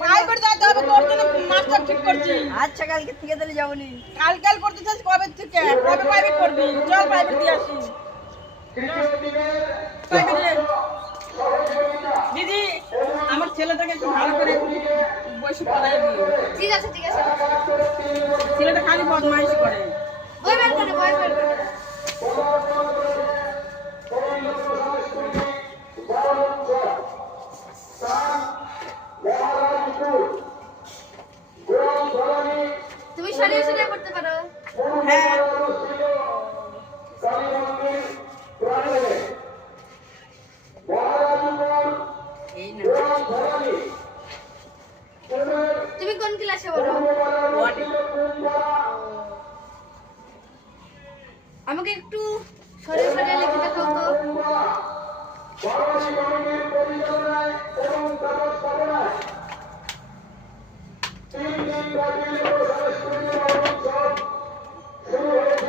Private যাইতে হবে তোর জন্য মাস্টার ঠিক করছি। আচ্ছা কালকে থেকে তাহলে যাবনি। কাল করতে চাস কবে থেকে? কবে প্রাইভেট করবি? চল প্রাইভেট দিয়ে আসি। দিদি আমার ছেলেটাকে একটু ভালো করে বসে পড়াই দিও। ঠিক আছে ঠিক আছে। ছেলেটা খালি বদমাইশি করে। বই বের করে বই বের করে। তুমি সরিয়ে সরিয়ে পড়তে পারো। হ্যাঁ এই না তুমি কোন ক্লাসে পড়ো? আমাকে একটু সরিয়ে সরিয়ে লিখে দেখাও তো।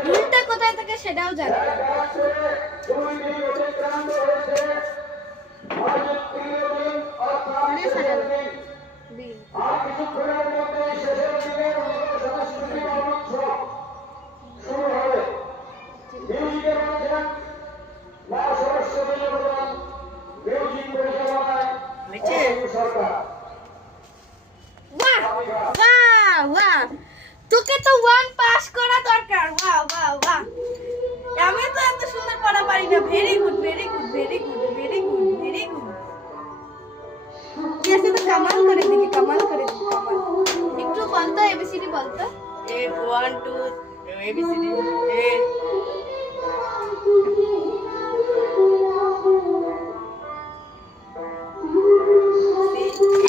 ভুলটা কোথায় থাকে সেটাও জানি না। সরিয়ে সরিয়ে দিন। হয়েছে? বাহ বাহ বাহ, তোকে তো 1 পাস করা দরকার। বাহ বাহ বাহ, আমি তো এত সুন্দর পড়া পারি না। Very good very good very good very good very good. ऐसे तो कमाल कर दिली कमाल। একটু বলতো এবিসিডি বলতো। A 1 2 ABCD A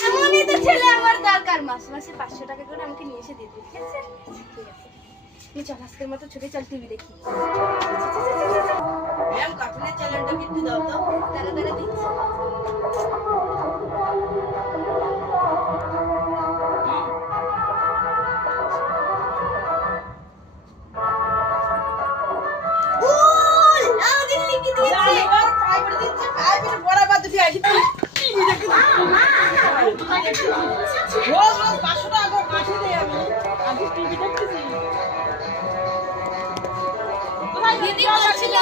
এমনই তো ছেলে আমার দরকার। মাসে মাসে 500 টাকা করে আমাকে নিয়ে এসে দিয়ে দিবি, ঠিক আছে? ঠিক আছে, তুই চল আজকের মতো ছুটে চল টিভি দেখি। ম্যাম কার্টুনের চ্যানেলটা কিন্তু দাও তো। দাঁড়া দাঁড়া দিচ্ছি। উল, আমাদের লিখে দিয়েছে। এবার প্রাইভেট দিচ্ছে প্রাইভেট পড়া বাদ দিয়ে আসি টিভি দেখতে। রোজ রোজ 500 টাকা করে মাসে দেই আমি টিভি দেখতেছি। দিদি বলছিল